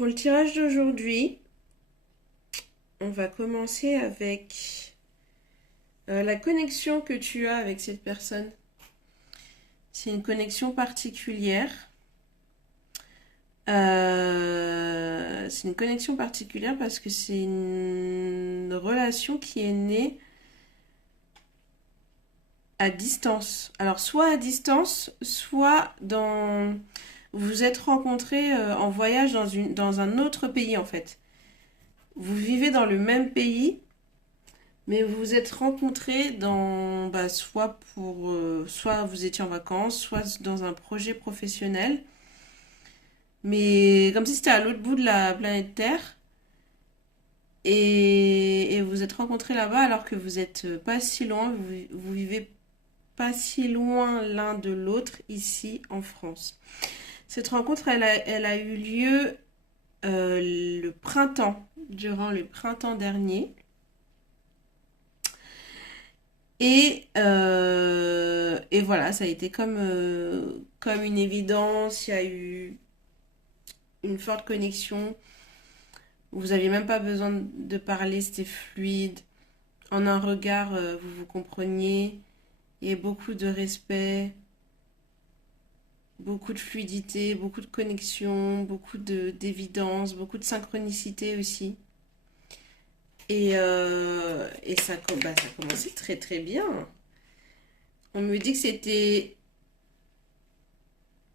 Pour le tirage d'aujourd'hui, on va commencer avec la connexion que tu as avec cette personne. C'est une connexion particulière. C'est une connexion particulière parce que c'est une relation qui est née à distance. Alors, soit à distance, soit dans... Vous vous êtes rencontrés en voyage dans un autre pays, en fait. Vous vivez dans le même pays, mais vous vous êtes rencontrés dans... soit vous étiez en vacances, soit dans un projet professionnel. Mais comme si c'était à l'autre bout de la planète Terre. Et vous vous êtes rencontrés là-bas alors que vous êtes pas si loin, vous vivez pas si loin l'un de l'autre ici en France. Cette rencontre, elle a eu lieu le printemps, durant le printemps dernier. Et voilà, ça a été comme une évidence. Il y a eu une forte connexion. Vous n'aviez même pas besoin de parler, c'était fluide. En un regard, vous vous compreniez. Il y a beaucoup de respect, beaucoup de fluidité, beaucoup de connexion, d'évidence, beaucoup de synchronicité aussi. Ça a commencé très très bien. On me dit que c'était...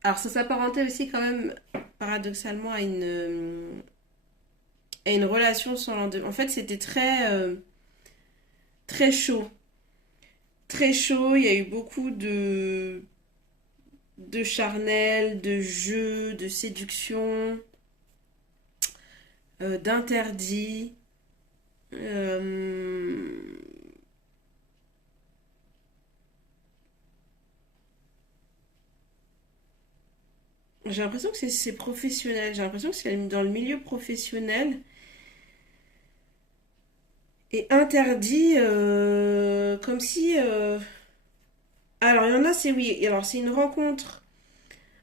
Alors ça s'apparentait aussi quand même paradoxalement à une relation sans lendemain. En fait, c'était très chaud. Très chaud, il y a eu beaucoup de charnel, de jeu, de séduction, d'interdit. Euh, j'ai l'impression que c'est professionnel. J'ai l'impression que c'est dans le milieu professionnel et interdit comme si... Alors, il y en a, c'est oui. Alors, c'est une rencontre.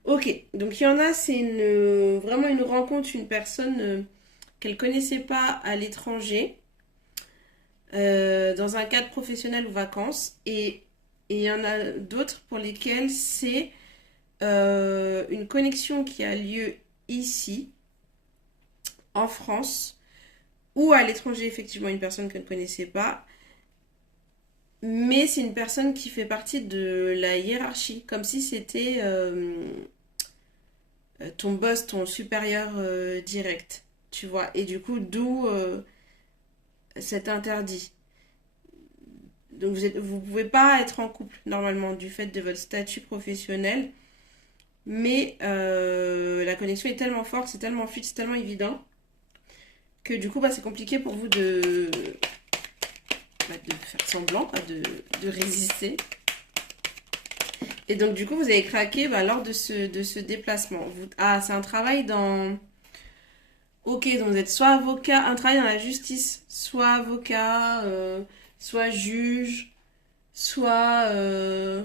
Ok, donc il y en a, c'est vraiment une rencontre, une personne qu'elle connaissait pas à l'étranger, dans un cadre professionnel ou vacances. Et il y en a d'autres pour lesquelles c'est une connexion qui a lieu ici, en France, ou à l'étranger, effectivement, une personne qu'elle ne connaissait pas. Mais c'est une personne qui fait partie de la hiérarchie, comme si c'était ton boss, ton supérieur direct, tu vois. Et du coup, d'où cet interdit. Donc vous pouvez pas être en couple normalement du fait de votre statut professionnel, mais la connexion est tellement forte, c'est tellement fluide, c'est tellement évident que du coup bah, c'est compliqué pour vous de faire semblant, de résister. Et donc du coup vous avez craqué bah, lors de ce déplacement. Ah, c'est un travail dans... Ok, donc vous êtes soit avocat, un travail dans la justice, soit avocat, soit juge, soit... je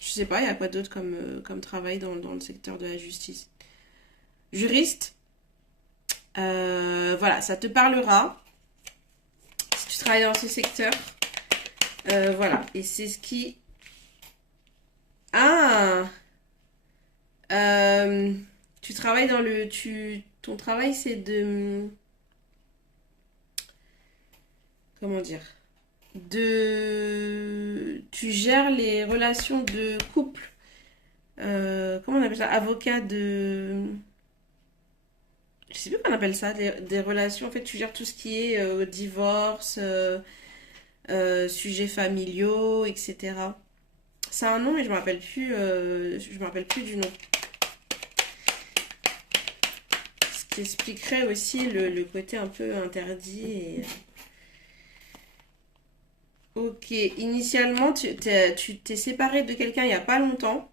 sais pas, il y a quoi d'autre comme travail dans le secteur de la justice. Juriste, voilà, ça te parlera si tu travailles dans ce secteur. Voilà, et c'est ce qui... Ah euh, Tu travailles dans le... Ton travail, c'est de... Comment dire? Tu gères les relations de couple. Comment on appelle ça? Avocat de... Je sais plus comment on appelle ça, des relations. En fait, tu gères tout ce qui est divorce, sujets familiaux, etc. Ça a un nom, mais je me rappelle plus du nom. Ce qui expliquerait aussi le côté un peu interdit. Ok, initialement, tu t'es séparé de quelqu'un il n'y a pas longtemps.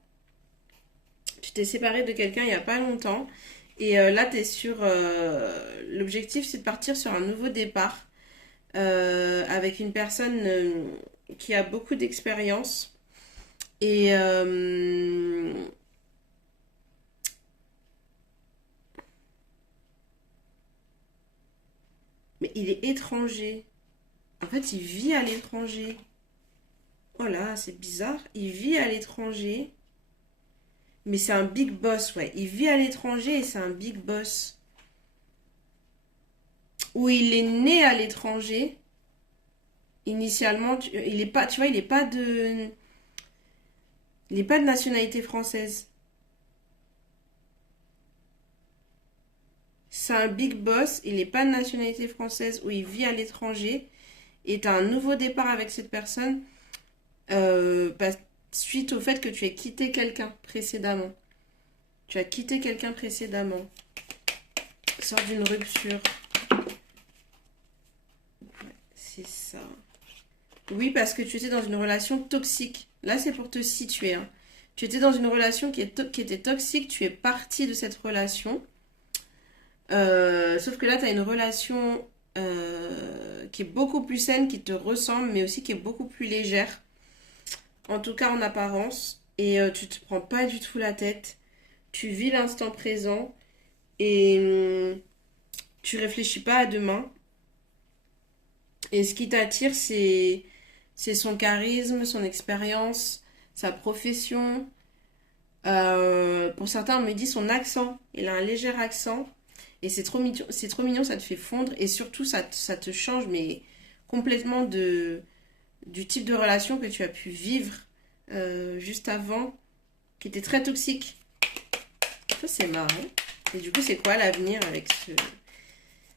Tu t'es séparé de quelqu'un il n'y a pas longtemps. Et là, tu es sur... l'objectif, c'est de partir sur un nouveau départ avec une personne qui a beaucoup d'expérience. Et, Mais il est étranger. En fait, il vit à l'étranger. Oh là, c'est bizarre. Il vit à l'étranger. Mais c'est un big boss, ouais. Il vit à l'étranger et c'est un big boss. Ou il est né à l'étranger. Initialement, il est pas, tu vois, il est pas de nationalité française. C'est un big boss, il n'est pas de nationalité française ou il vit à l'étranger et tu as un nouveau départ avec cette personne bah, suite au fait que tu aies quitté quelqu'un précédemment. Tu as quitté quelqu'un précédemment. Sort d'une rupture. Ouais, c'est ça. Oui, parce que tu étais dans une relation toxique. Là, c'est pour te situer, hein. Tu étais dans une relation qui était toxique, tu es parti de cette relation. Sauf que là, tu as une relation qui est beaucoup plus saine, qui te ressemble, mais aussi qui est beaucoup plus légère. En tout cas, en apparence. Et tu te prends pas du tout la tête. Tu vis l'instant présent. Et tu réfléchis pas à demain. Et ce qui t'attire, c'est son charisme, son expérience, sa profession. Pour certains, on me dit son accent. Il a un léger accent. Et c'est trop mignon, ça te fait fondre. Et surtout, ça te change, mais complètement du type de relation que tu as pu vivre juste avant, qui était très toxique. Ça, c'est marrant. Et du coup, c'est quoi l'avenir avec ce...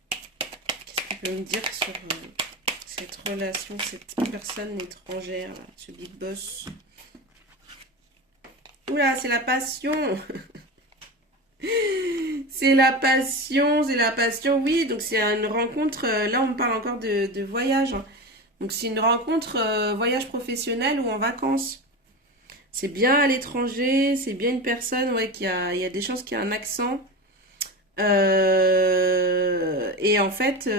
Qu'est-ce que tu peux me dire sur cette relation, cette personne étrangère, là, ce big boss? Oula, c'est la passion. C'est la passion, c'est la passion, oui. Donc c'est une rencontre, là on parle encore de voyage, hein. Donc c'est une rencontre voyage professionnel ou en vacances. C'est bien à l'étranger, c'est bien une personne ouais, il y a des chances qu'il y ait un accent. Et en fait,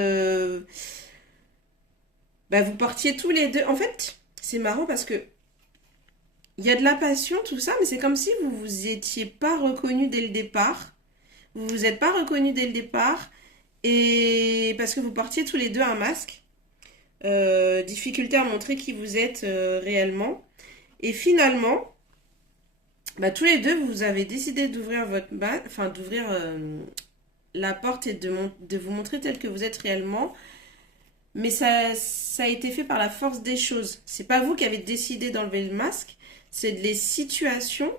bah, vous partiez tous les deux. En fait, c'est marrant parce que il y a de la passion, tout ça, mais c'est comme si vous vous étiez pas reconnus dès le départ. Vous vous êtes pas reconnus dès le départ. Et parce que vous portiez tous les deux un masque. Difficulté à montrer qui vous êtes réellement. Et finalement, bah, tous les deux, vous avez décidé d'ouvrir enfin d'ouvrir la porte et de vous montrer tel que vous êtes réellement. Mais ça a été fait par la force des choses. C'est pas vous qui avez décidé d'enlever le masque, c'est les situations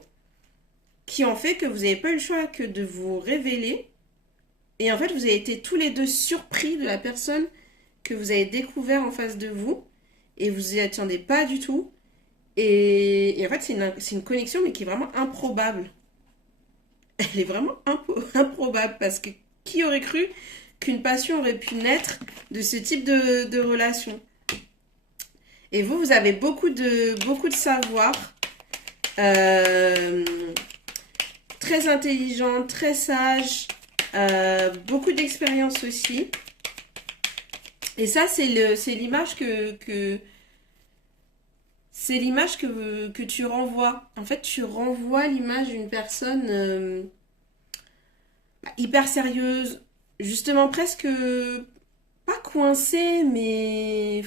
qui ont fait que vous n'avez pas eu le choix que de vous révéler. Et en fait, vous avez été tous les deux surpris de la personne que vous avez découvert en face de vous. Et vous n'y attendez pas du tout. Et en fait, c'est une connexion, mais qui est vraiment improbable. Elle est vraiment improbable parce que qui aurait cru qu'une passion aurait pu naître de ce type de relation? Et vous avez beaucoup de savoir, euh, très intelligente, très sage, beaucoup d'expérience aussi. Et ça, c'est l'image c'est l'image que tu renvoies. En fait, tu renvoies l'image d'une personne hyper sérieuse, justement presque pas coincée, mais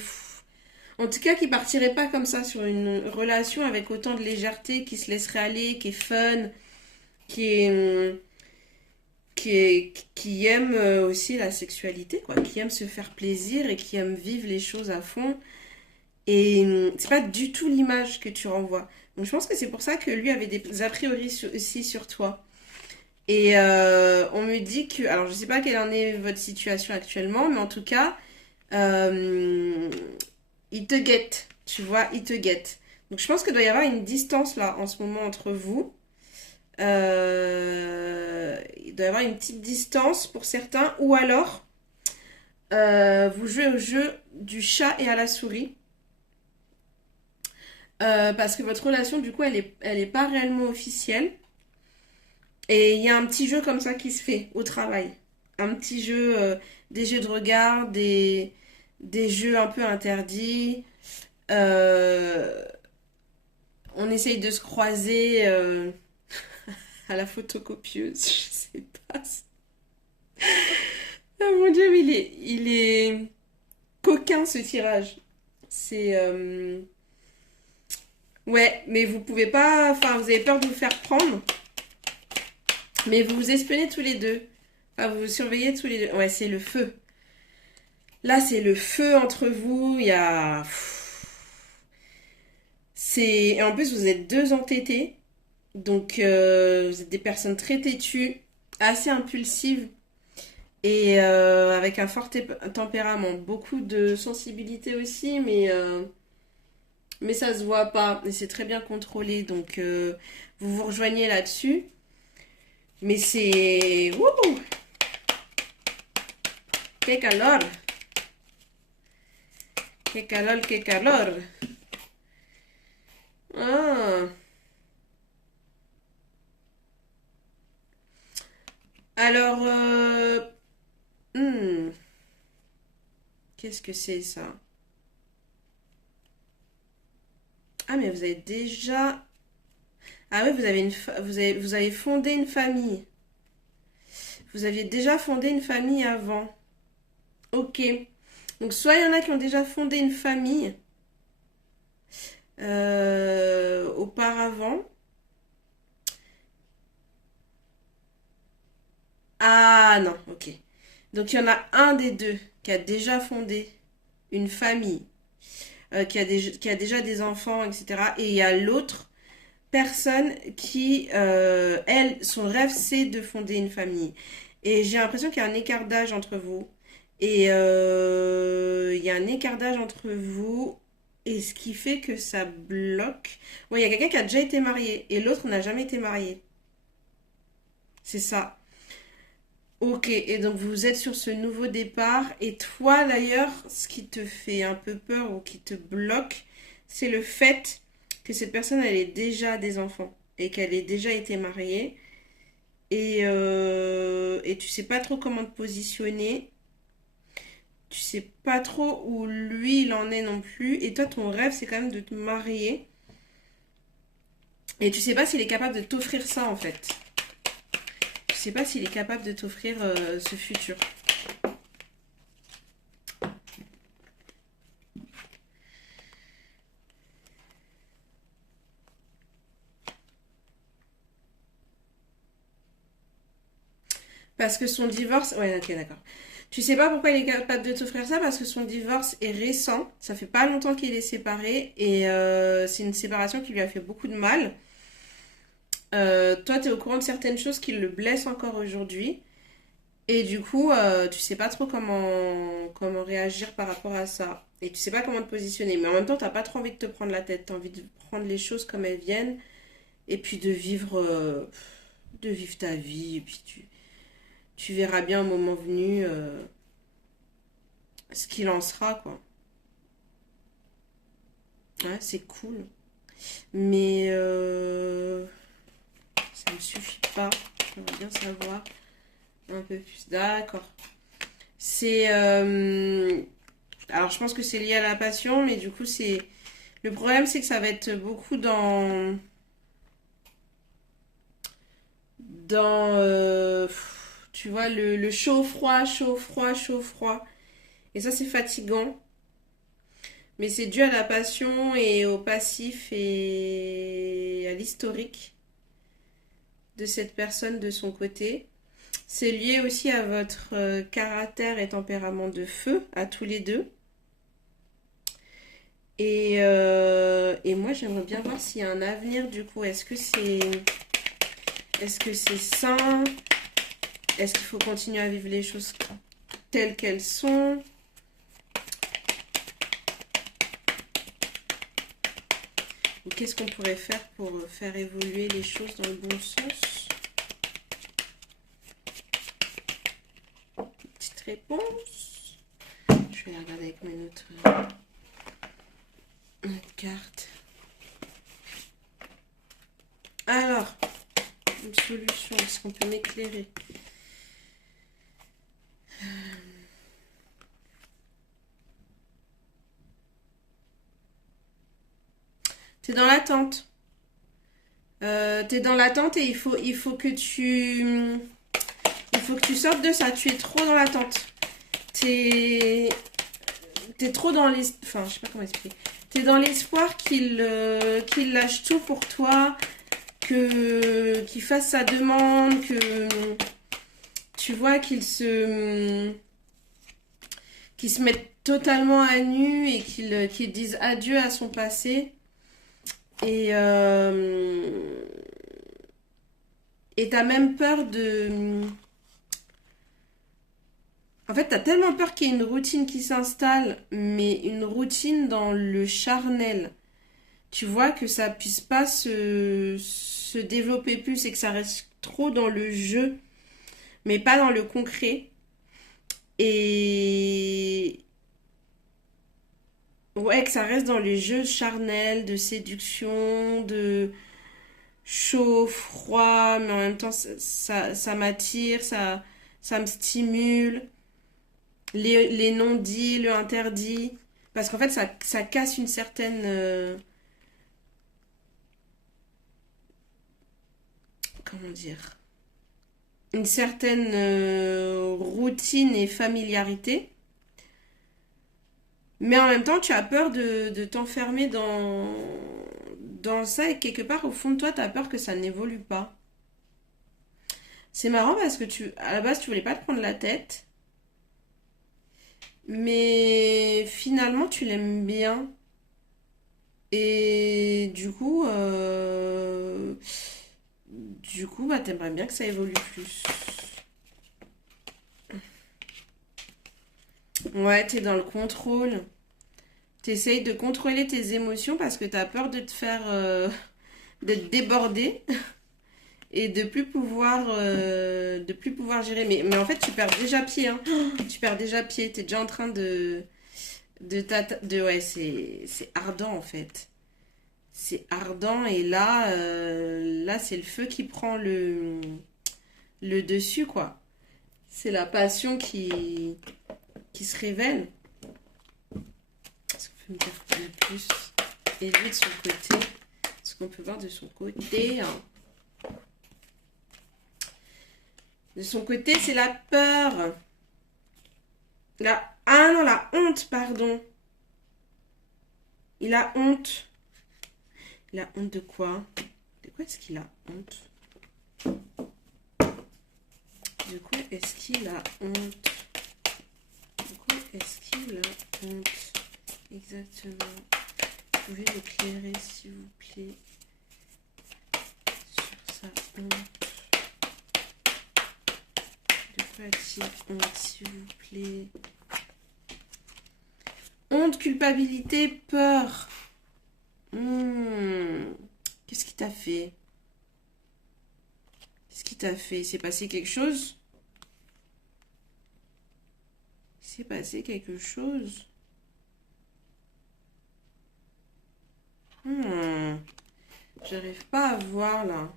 en tout cas qui partirait pas comme ça sur une relation avec autant de légèreté, qui se laisserait aller, qui est fun, qui est qui aime aussi la sexualité, quoi, qui aime se faire plaisir et qui aime vivre les choses à fond. Et c'est pas du tout l'image que tu renvoies. Donc je pense que c'est pour ça que lui avait des a priori aussi sur toi. Et on me dit que, alors je sais pas quelle en est votre situation actuellement, mais en tout cas, euh, il te guette, tu vois, il te guette. Donc je pense qu'il doit y avoir une distance là en ce moment entre vous. Il doit y avoir une petite distance pour certains, ou alors vous jouez au jeu du chat et à la souris. Parce que votre relation, du coup, elle est pas réellement officielle. Et il y a un petit jeu comme ça qui se fait au travail. Un petit jeu, des jeux de regard, des jeux un peu interdits. Euh, on essaye de se croiser à la photocopieuse, je sais pas. Oh mon Dieu, mais il est coquin ce tirage. C'est... Ouais, mais vous pouvez pas... Enfin, vous avez peur de vous faire prendre. Mais vous vous espionnez tous les deux. Enfin, vous vous surveillez tous les deux. Ouais, c'est le feu. Là, c'est le feu entre vous. Il y a... Et en plus, vous êtes deux entêtés. Donc, vous êtes des personnes très têtues, assez impulsives et avec un fort tempérament. Beaucoup de sensibilité aussi, mais ça se voit pas. Et c'est très bien contrôlé. Donc, vous vous rejoignez là-dessus. Mais c'est... Wouh! ¡Qué calor! ¡Qué calor, qué calor! Ah. Alors, hmm, qu'est-ce que c'est ça? Ah, mais vous avez déjà... Ah oui, vous avez fondé une famille. Vous aviez déjà fondé une famille avant. Ok. Donc, soit il y en a qui ont déjà fondé une famille auparavant. Ah non, ok. Donc, il y en a un des deux qui a déjà fondé une famille, qui a déjà des enfants, etc. Et il y a l'autre personne qui, elle, son rêve, c'est de fonder une famille. Et j'ai l'impression qu'il y a un écart d'âge entre vous. Et il y a un écart d'âge entre vous. Et ce qui fait que ça bloque. Ouais, il y a quelqu'un qui a déjà été marié et l'autre n'a jamais été marié. C'est ça. Ok, et donc vous êtes sur ce nouveau départ. Et toi, d'ailleurs, ce qui te fait un peu peur ou qui te bloque, c'est le fait que cette personne, elle ait déjà des enfants et qu'elle ait déjà été mariée. Et tu sais pas trop comment te positionner. Tu sais pas trop où lui, il en est non plus. Et toi, ton rêve, c'est quand même de te marier. Et tu sais pas s'il est capable de t'offrir ça, en fait. Tu sais pas s'il est capable de t'offrir ce futur. Parce que son divorce... Ouais, ok, d'accord. Tu sais pas pourquoi il est capable de t'offrir ça parce que son divorce est récent. Ça fait pas longtemps qu'il est séparé et c'est une séparation qui lui a fait beaucoup de mal. Toi, tu es au courant de certaines choses qui le blessent encore aujourd'hui. Et du coup, tu sais pas trop comment réagir par rapport à ça. Et tu sais pas comment te positionner. Mais en même temps, t'as pas trop envie de te prendre la tête. T'as envie de prendre les choses comme elles viennent. Et puis de vivre ta vie. Et puis tu verras bien au moment venu ce qu'il en sera, quoi. Ouais, c'est cool. Mais ça ne suffit pas. J'aimerais bien savoir un peu plus. D'accord. C'est... alors, je pense que c'est lié à la passion, mais du coup, c'est... Le problème, c'est que ça va être beaucoup dans tu vois, le chaud-froid, chaud-froid, chaud-froid. Et ça, c'est fatigant. Mais c'est dû à la passion et au passif et à l'historique de cette personne de son côté. C'est lié aussi à votre caractère et tempérament de feu, à tous les deux. Et moi, j'aimerais bien voir s'il y a un avenir du coup. Est-ce que c'est sain? Est-ce qu'il faut continuer à vivre les choses telles qu'elles sont? Ou qu'est-ce qu'on pourrait faire pour faire évoluer les choses dans le bon sens? Petite réponse. Je vais regarder avec mes notes. Notre carte. Alors, une solution. Est-ce qu'on peut m'éclairer? T'es dans l'attente. T'es dans l'attente et il faut que tu sortes de ça. Tu es trop dans l'attente. T'es trop dans les... Enfin, je sais pas comment expliquer. T'es dans l'espoir qu'il lâche tout pour toi, qu'il fasse sa demande, que tu vois qu'il se mette totalement à nu et qu'il dise adieu à son passé. Et t'as même peur de... En fait, t'as tellement peur qu'il y ait une routine qui s'installe, mais une routine dans le charnel. Tu vois que ça puisse pas se développer plus et que ça reste trop dans le jeu, mais pas dans le concret. Et ouais, que ça reste dans les jeux charnels, de séduction, de chaud, froid, mais en même temps, ça m'attire, ça me stimule. Les non-dits, le interdit. Parce qu'en fait, ça casse une certaine... comment dire? Une certaine routine et familiarité. Mais en même temps, tu as peur de t'enfermer dans ça et quelque part, au fond de toi, tu as peur que ça n'évolue pas. C'est marrant parce que à la base, tu voulais pas te prendre la tête. Mais finalement, tu l'aimes bien. Et du coup, bah, t'aimerais bien que ça évolue plus. Ouais, t'es dans le contrôle. T'essayes de contrôler tes émotions parce que t'as peur de te faire, d'être débordé et de plus pouvoir gérer. Mais en fait, tu perds déjà pied, hein. Tu perds déjà pied. T'es déjà en train ouais, c'est ardent en fait. C'est ardent et là c'est le feu qui prend le dessus, quoi. C'est la passion qui se révèle. Est-ce qu'on peut me dire de plus? Et lui de son côté, ce qu'on peut voir de son côté, hein. De son côté, c'est la peur. Ah non, la honte, pardon. Il a honte. Il a honte de quoi? De quoi est-ce qu'il a honte? De quoi est-ce qu'il a honte? De quoi est-ce qu'il a honte? Exactement. Vous pouvez m'éclairer, s'il vous plaît, sur sa honte. De quoi a-t-il honte, s'il vous plaît? Honte, culpabilité, peur. Qu'est-ce qui t'a fait? Qu'est-ce qui t'a fait? Il s'est passé quelque chose? Il s'est passé quelque chose? J'arrive pas à voir là.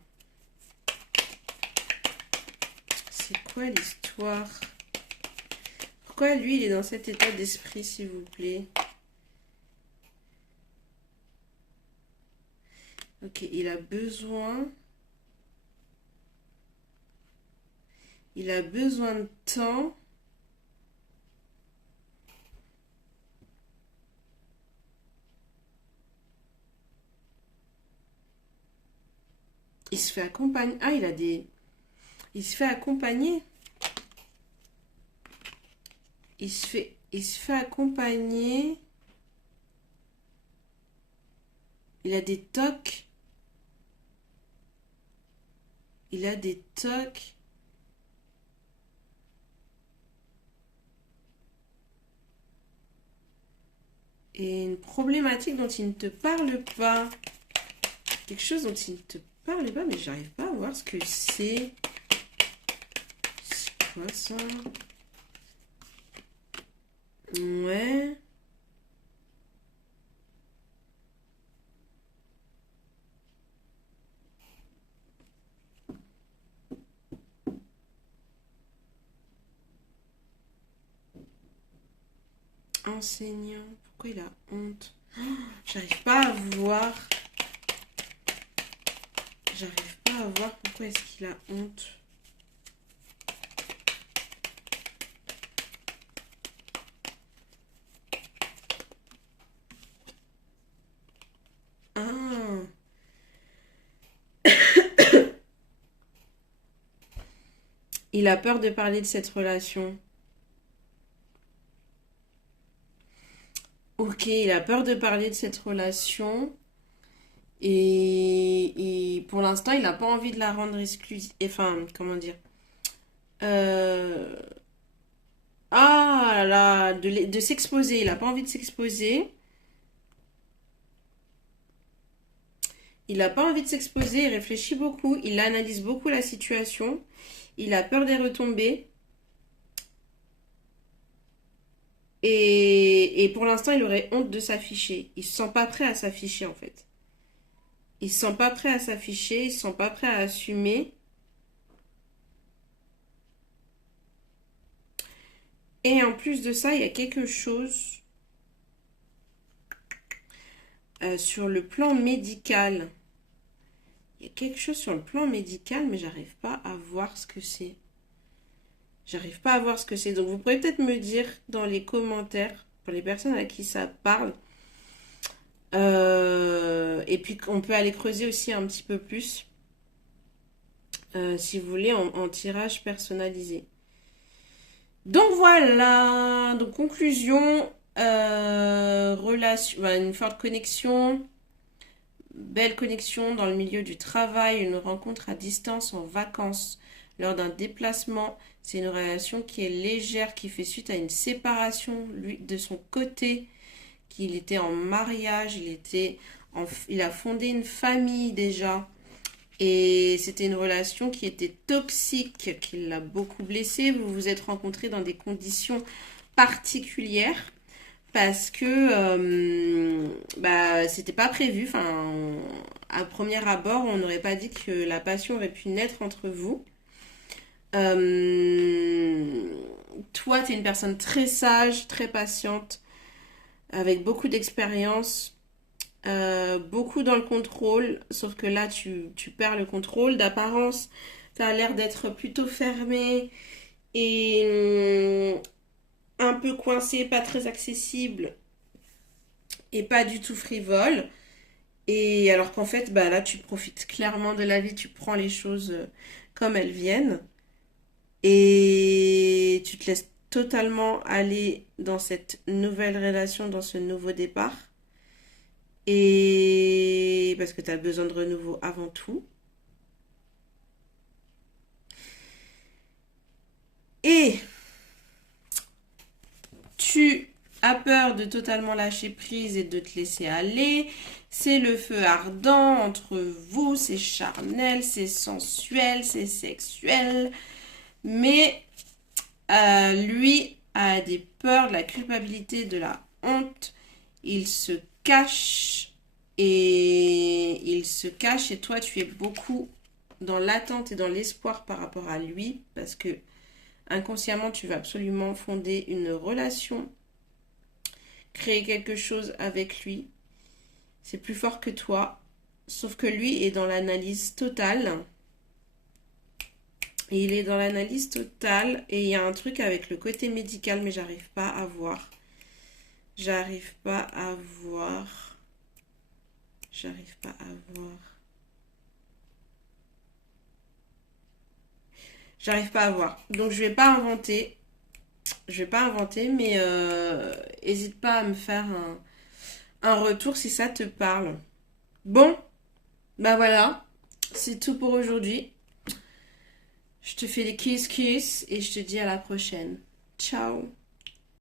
C'est quoi l'histoire? Pourquoi lui il est dans cet état d'esprit, s'il vous plaît? Ok, il a besoin de temps. Il se fait accompagner. Ah, il se fait accompagner. Il se fait accompagner. Il a des tocs. Il a des tocs. Et une problématique dont il ne te parle pas. Quelque chose dont il ne te parle pas, mais j'arrive pas à voir ce que c'est. C'est quoi ça? Ouais. Enseignant. Pourquoi il a honte? J'arrive pas à voir. J'arrive pas à voir pourquoi est-ce qu'il a honte. Il a peur de parler de cette relation. Ok, il a peur de parler de cette relation. Et pour l'instant, il n'a pas envie de la rendre exclusive. Enfin, comment dire? Euh, Ah là, de s'exposer. Il n'a pas envie de s'exposer. Il n'a pas envie de s'exposer. Il réfléchit beaucoup. Il analyse beaucoup la situation. Il a peur des retombées. Et pour l'instant, il aurait honte de s'afficher. Il se sent pas prêt à s'afficher en fait. Il se sent pas prêt à s'afficher. Il se sent pas prêt à assumer. Et en plus de ça, il y a quelque chose sur le plan médical. Il y a quelque chose sur le plan médical, mais j'arrive pas à voir ce que c'est. J'arrive pas à voir ce que c'est. Donc vous pourrez peut-être me dire dans les commentaires, pour les personnes à qui ça parle. Et puis on peut aller creuser aussi un petit peu plus, si vous voulez, en tirage personnalisé. Donc voilà, donc conclusion, relation, une forte connexion, belle connexion dans le milieu du travail, une rencontre à distance en vacances, lors d'un déplacement. C'est une relation qui est légère, qui fait suite à une séparation, lui, de son côté, qu'il était en mariage, il a fondé une famille déjà. Et c'était une relation qui était toxique, qui l'a beaucoup blessé. Vous vous êtes rencontrés dans des conditions particulières parce que c'était pas prévu. Enfin, à premier abord, on n'aurait pas dit que la passion aurait pu naître entre vous. Euh, Toi, tu es une personne très sage, très patiente, avec beaucoup d'expérience. Beaucoup dans le contrôle, sauf que là tu perds le contrôle. D'apparence, tu as l'air d'être plutôt fermé et un peu coincé, pas très accessible et pas du tout frivole. Et alors qu'en fait, bah là tu profites clairement de la vie, tu prends les choses comme elles viennent et tu te laisses totalement aller dans cette nouvelle relation, dans ce nouveau départ. Et parce que tu as besoin de renouveau avant tout. Et tu as peur de totalement lâcher prise et de te laisser aller. C'est le feu ardent entre vous, c'est charnel, c'est sensuel, c'est sexuel. Mais lui a des peurs, de la culpabilité, de la honte. Il se cache et toi tu es beaucoup dans l'attente et dans l'espoir par rapport à lui parce que inconsciemment tu veux absolument fonder une relation, créer quelque chose avec lui. C'est plus fort que toi, sauf que lui est dans l'analyse totale. Et il est dans l'analyse totale et il y a un truc avec le côté médical mais j'arrive pas à voir. J'arrive pas à voir. J'arrive pas à voir. J'arrive pas à voir. Donc je vais pas inventer. Je vais pas inventer, mais hésite pas à me faire un retour si ça te parle. Bon, bah voilà. C'est tout pour aujourd'hui. Je te fais des kiss kiss et je te dis à la prochaine. Ciao.